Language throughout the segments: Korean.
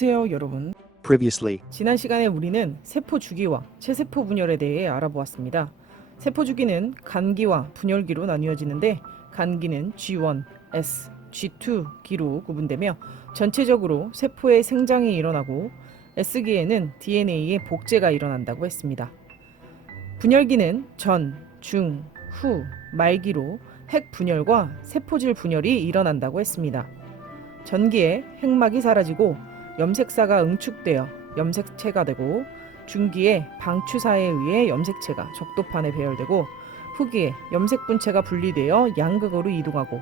안녕하세요 여러분. Previously, 지난 시간에 우리는 세포 주기와 체세포 분열에 대해 알아보았습니다. 세포 주기는 간기와 분열기로 나뉘어지는데 간기는 G1, S, G2 기로 구분되며 전체적으로 세포의 생장이 일어나고 S기에는 DNA의 복제가 일어난다고 했습니다. 분열기는 전, 중, 후, 말기로 핵 분열과 세포질 분열이 일어난다고 했습니다. 전기에 핵막이 사라지고 염색사가 응축되어 염색체가 되고, 중기에 방추사에 의해 염색체가 적도판에 배열되고, 후기에 염색분체가 분리되어 양극으로 이동하고,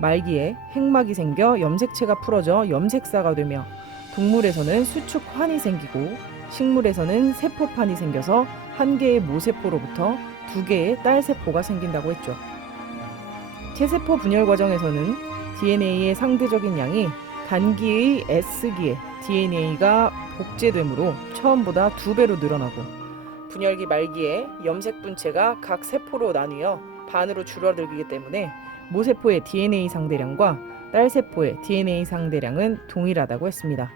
말기에 핵막이 생겨 염색체가 풀어져 염색사가 되며, 동물에서는 수축환이 생기고 식물에서는 세포판이 생겨서 한 개의 모세포로부터 두 개의 딸세포가 생긴다고 했죠. 체세포 분열 과정에서는 DNA의 상대적인 양이 간기의 S기에 DNA가 복제되므로 처음보다 2배로 늘어나고, 분열기 말기에 염색분체가 각 세포로 나뉘어 반으로 줄어들기 때문에 모세포의 DNA 상대량과 딸세포의 DNA 상대량은 동일하다고 했습니다.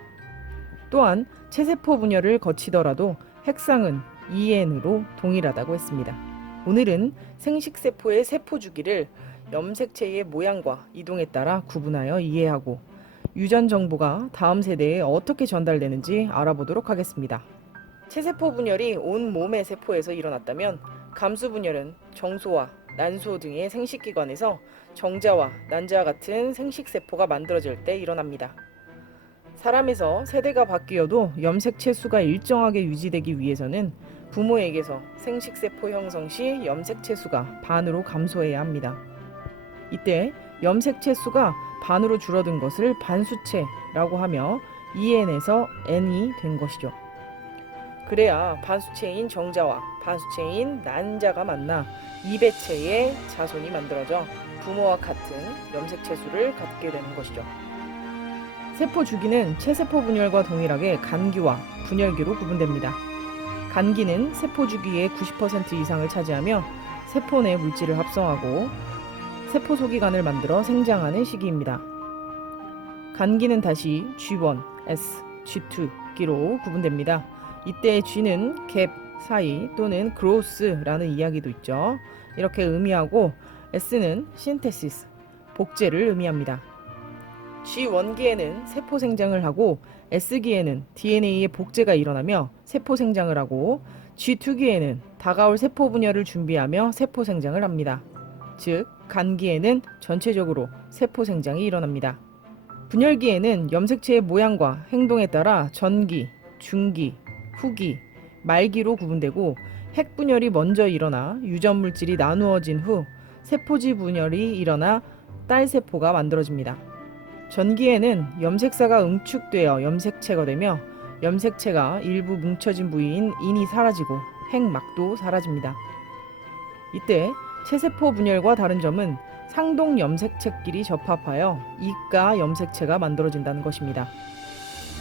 또한 체세포 분열을 거치더라도 핵상은 EN으로 동일하다고 했습니다. 오늘은 생식세포의 세포 주기를 염색체의 모양과 이동에 따라 구분하여 이해하고 유전 정보가 다음 세대에 어떻게 전달되는지 알아보도록 하겠습니다. 체세포 분열이 온 몸의 세포에서 일어났다면 감수 분열은 정소와 난소 등의 생식기관에서 정자와 난자와 같은 생식세포가 만들어질 때 일어납니다. 사람에서 세대가 바뀌어도 염색체 수가 일정하게 유지되기 위해서는 부모에게서 생식세포 형성 시 염색체 수가 반으로 감소해야 합니다. 이때 염색체 수가 반으로 줄어든 것을 반수체라고 하며 EN에서 N이 된 것이죠. 그래야 반수체인 정자와 반수체인 난자가 만나 이배체의 자손이 만들어져 부모와 같은 염색체 수를 갖게 되는 것이죠. 세포 주기는 체세포 분열과 동일하게 간기와 분열기로 구분됩니다. 간기는 세포 주기의 90% 이상을 차지하며 세포 내 물질을 합성하고 세포 소기관을 만들어 생장하는 시기입니다. 간기는 다시 G1, S, G2 기로 구분됩니다. 이때 G는 갭 사이 또는 growth라는 이야기도 있죠. 이렇게 의미하고, S는 synthesis, 복제를 의미합니다. G1기에는 세포 생장을 하고, S기에는 DNA의 복제가 일어나며 세포 생장을 하고, G2기에는 다가올 세포 분열을 준비하며 세포 생장을 합니다. 즉, 간기에는 전체적으로 세포 생장이 일어납니다. 분열기에는 염색체의 모양과 행동에 따라 전기, 중기, 후기, 말기로 구분되고, 핵 분열이 먼저 일어나 유전 물질이 나누어진 후 세포지 분열이 일어나 딸세포가 만들어집니다. 전기에는 염색사가 응축되어 염색체가 되며 염색체가 일부 뭉쳐진 부위인 인이 사라지고 핵막도 사라집니다. 이때 체세포 분열과 다른 점은 상동 염색체끼리 접합하여 이가 염색체가 만들어진다는 것입니다.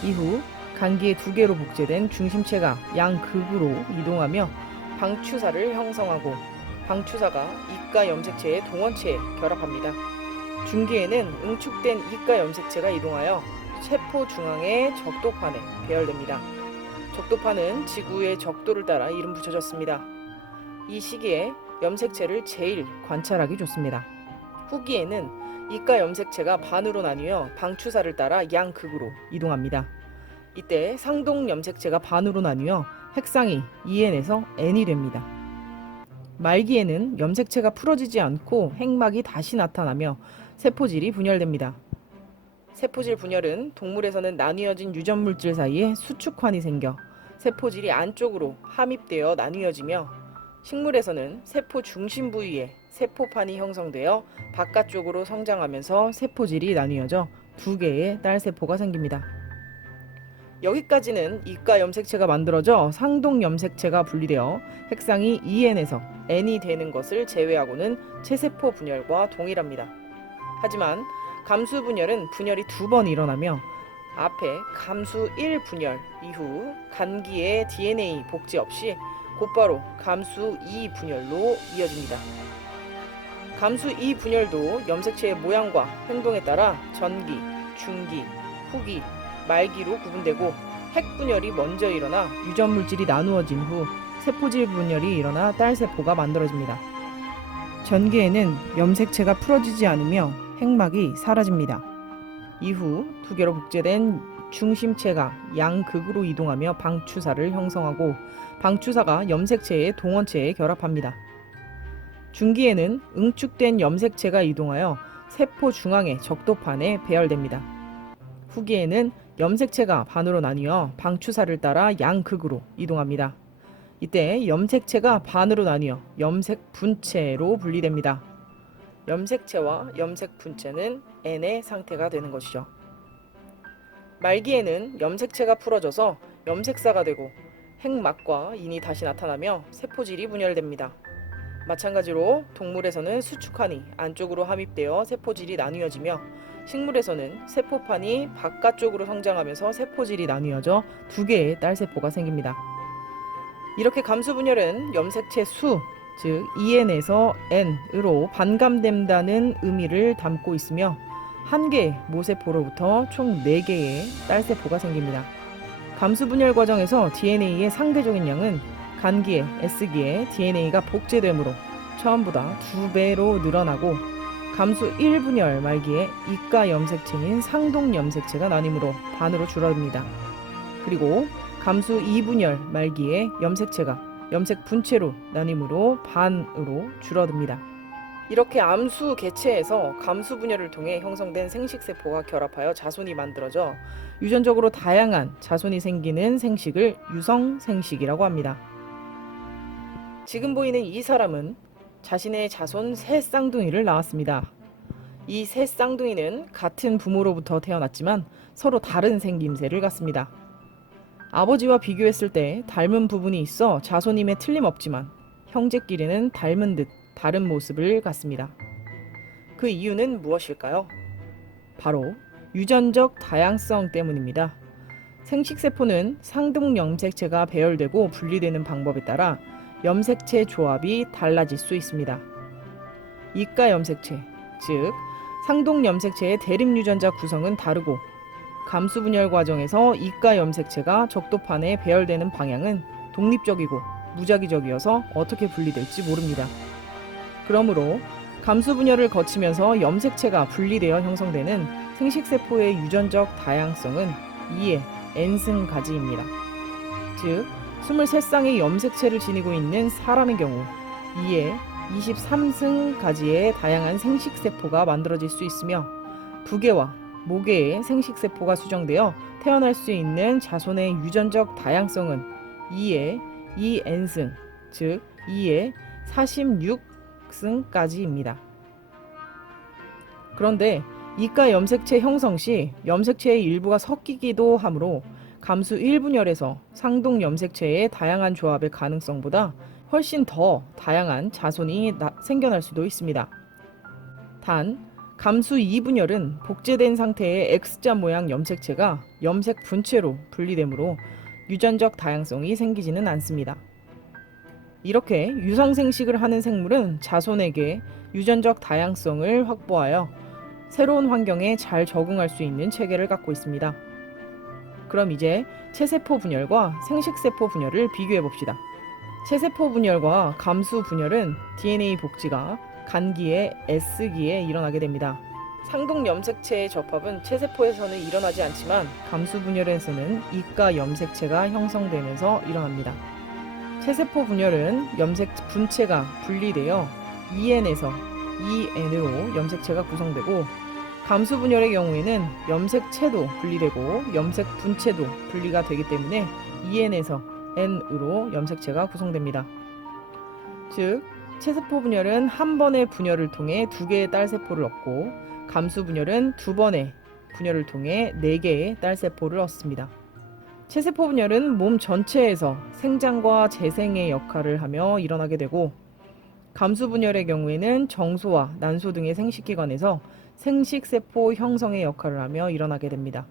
이후 간기의 2개로 복제된 중심체가 양극으로 이동하며 방추사를 형성하고, 방추사가 이가 염색체의 동원체에 결합합니다. 중기에는 응축된 이가 염색체가 이동하여 세포 중앙의 적도판에 배열됩니다. 적도판은 지구의 적도를 따라 이름 붙여졌습니다. 이 시기에 염색체를 제일 관찰하기 좋습니다. 후기에는 이가 염색체가 반으로 나뉘어 방추사를 따라 양극으로 이동합니다. 이때 상동 염색체가 반으로 나뉘어 핵상이 EN에서 N이 됩니다. 말기에는 염색체가 풀어지지 않고 핵막이 다시 나타나며 세포질이 분열됩니다. 세포질 분열은 동물에서는 나뉘어진 유전물질 사이에 수축환이 생겨 세포질이 안쪽으로 함입되어 나뉘어지며, 식물에서는 세포 중심 부위에 세포판이 형성되어 바깥쪽으로 성장하면서 세포질이 나뉘어져 2개의 딸세포가 생깁니다. 여기까지는 이가 염색체가 만들어져 상동 염색체가 분리되어 핵상이 EN에서 N이 되는 것을 제외하고는 체세포 분열과 동일합니다. 하지만 감수 분열은 분열이 2번 일어나며 앞에 감수 1 분열 이후 간기의 DNA 복제 없이 곧바로 감수 2 분열로 이어집니다. 감수 2 분열도 염색체의 모양과 행동에 따라 전기, 중기, 후기, 말기로 구분되고 핵분열이 먼저 일어나 유전물질이 나누어진 후 세포질 분열이 일어나 딸세포가 만들어집니다. 전기에는 염색체가 풀어지지 않으며 핵막이 사라집니다. 이후 두 개로 복제된 중심체가 양극으로 이동하며 방추사를 형성하고 방추사가 염색체의 동원체에 결합합니다. 중기에는 응축된 염색체가 이동하여 세포 중앙의 적도판에 배열됩니다. 후기에는 염색체가 반으로 나뉘어 방추사를 따라 양극으로 이동합니다. 이때 염색체가 반으로 나뉘어 염색 분체로 분리됩니다. 염색체와 염색 분체는 N의 상태가 되는 것이죠. 말기에는 염색체가 풀어져서 염색사가 되고 핵막과 인이 다시 나타나며 세포질이 분열됩니다. 마찬가지로 동물에서는 수축환이 안쪽으로 함입되어 세포질이 나뉘어지며 식물에서는 세포판이 바깥쪽으로 성장하면서 세포질이 나뉘어져 두 개의 딸세포가 생깁니다. 이렇게 감수분열은 염색체 수, 즉 EN에서 N으로 반감된다는 의미를 담고 있으며 한 개의 모세포로부터 총 4개의 딸세포가 생깁니다. 감수분열 과정에서 DNA의 상대적인 양은 간기에 S기에 DNA가 복제되므로 처음보다 2배로 늘어나고 감수 1분열 말기에 이가 염색체인 상동 염색체가 나뉘므로 반으로 줄어듭니다. 그리고 감수 2분열 말기에 염색체가 염색 분체로 나뉘므로 반으로 줄어듭니다. 이렇게 암수 개체에서 감수 분열을 통해 형성된 생식세포가 결합하여 자손이 만들어져 유전적으로 다양한 자손이 생기는 생식을 유성생식이라고 합니다. 지금 보이는 이 사람은 자신의 자손 새 쌍둥이를 낳았습니다. 이 새 쌍둥이는 같은 부모로부터 태어났지만 서로 다른 생김새를 갖습니다. 아버지와 비교했을 때 닮은 부분이 있어 자손임에 틀림없지만 형제끼리는 닮은 듯 다른 모습을 갖습니다. 그 이유는 무엇일까요? 바로 유전적 다양성 때문입니다. 생식세포는 상동 염색체가 배열되고 분리되는 방법에 따라 염색체 조합이 달라질 수 있습니다. 이가 염색체, 즉 상동 염색체의 대립 유전자 구성은 다르고 감수 분열 과정에서 이가 염색체가 적도판에 배열되는 방향은 독립적이고 무작위적이어서 어떻게 분리될지 모릅니다. 그러므로 감수 분열을 거치면서 염색체가 분리되어 형성되는 생식세포의 유전적 다양성은 2의 N승 가지입니다. 즉 23쌍의 염색체를 지니고 있는 사람의 경우 2의 23승 가지의 다양한 생식세포가 만들어질 수 있으며 부계와 모계의 생식세포가 수정되어 태어날 수 있는 자손의 유전적 다양성은 2의 2N승, 즉 2의 46승까지입니다. 그런데 이가 염색체 형성 시 염색체의 일부가 섞이기도 하므로 감수 1분열에서 상동 염색체의 다양한 조합의 가능성보다 훨씬 더 다양한 자손이 생겨날 수도 있습니다. 단, 감수 2분열은 복제된 상태의 X자 모양 염색체가 염색 분체로 분리되므로 유전적 다양성이 생기지는 않습니다. 이렇게 유성생식을 하는 생물은 자손에게 유전적 다양성을 확보하여 새로운 환경에 잘 적응할 수 있는 체계를 갖고 있습니다. 그럼 이제 체세포 분열과 생식세포 분열을 비교해 봅시다. 체세포 분열과 감수 분열은 DNA 복지가 간기에 S기에 일어나게 됩니다. 상동 염색체의 접합은 체세포에서는 일어나지 않지만 감수 분열에서는 이가 염색체가 형성되면서 일어납니다. 체세포 분열은 염색 분체가 분리되어 EN에서 EN으로 염색체가 구성되고 감수 분열의 경우에는 염색체도 분리되고 염색 분체도 분리가 되기 때문에 EN에서 N으로 염색체가 구성됩니다. 즉, 체세포 분열은 한 번의 분열을 통해 2개의 딸세포를 얻고 감수 분열은 2번의 분열을 통해 4개의 딸세포를 얻습니다. 체세포 분열은 몸 전체에서 생장과 재생의 역할을 하며 일어나게 되고 감수 분열의 경우에는 정소와 난소 등의 생식기관에서 생식세포 형성의 역할을 하며 일어나게 됩니다.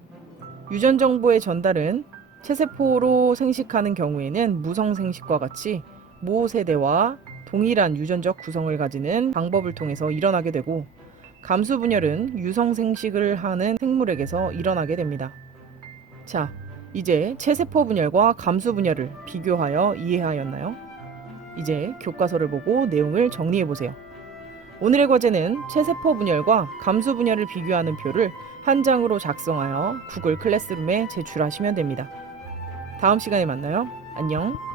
유전 정보의 전달은 체세포로 생식하는 경우에는 무성생식과 같이 모세대와 동일한 유전적 구성을 가지는 방법을 통해서 일어나게 되고 감수 분열은 유성생식을 하는 생물에게서 일어나게 됩니다. 자, 이제 체세포 분열과 감수 분열을 비교하여 이해하였나요? 이제 교과서를 보고 내용을 정리해 보세요. 오늘의 과제는 체세포 분열과 감수 분열을 비교하는 표를 한 장으로 작성하여 구글 클래스룸에 제출하시면 됩니다. 다음 시간에 만나요. 안녕.